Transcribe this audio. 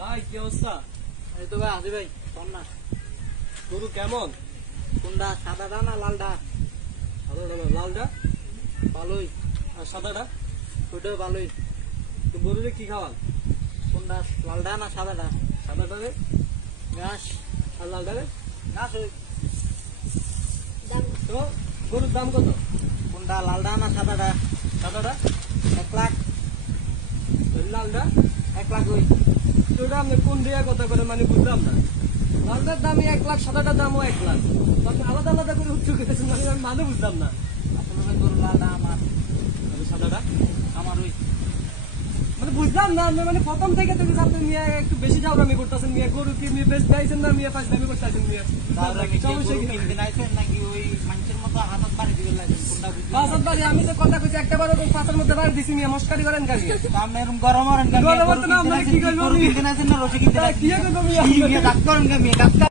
ভাই কি অবস্থা? এই তো ভাই হাজি ভাই কম না। গরু কেমন? কোনটা সাদাটা না লালটা? লালটা ভালোই। আর সাদাটা? ওইটাও ভালোই। তো গরুরে কি খাওয়ান? কোনটা লালটা না সাদাটা? সাদাটা রে ঘাস। আর লালটা রে? ঘাস ওই। তো গরুর দাম কত? কোনটা লালটা না সাদাটা? সাদাটা? 1 লাখ। আর লালটা? 1 লাখ ওই। তো ওটা আপনি কোন দিয়ে কথা করে মানে বুঝলাম না। লালটার দামই 1 লাখ, সাদাটার দামও 1 লাখ। তো আপনি আলাদা আলাদা করে উচ্চ করেছেন মানে আমি মানে বুঝলাম না। আসলে ভাই গরু লালটা আমার। আর সাদাটা? আমার ওই। মানে বুঝলাম না আপনি মানে প্রথম থেকে তুমি আপনি মিয়া একটু বেশি জাউরামি করতেছেন মিয়া। গরু কি মিয়া বেশ চাইছেন না মিয়া ফাজলামি করতেছেন মিয়া। তাহলে আমি সমস্যা কি? কিনতে নাইছেন নাকি ওই মানুষের মতো হাতত বাড়ি দিবে লাগেন কোনটা বুঝলি? বাসার বাড়ি আমি তো কথা কইছি একটা বারো পাঁচের মধ্যে বাড়ি দিছি মিয়া মস্কারি করেন কাজ আপনি এরকম গরম হরেন কেন? গরম হতো না, আপনারা কি করবেন? গরু কিনতে নাইছেন না রসি কিনতে নাইছেন? কি করবো মিয়া? ডাক্তার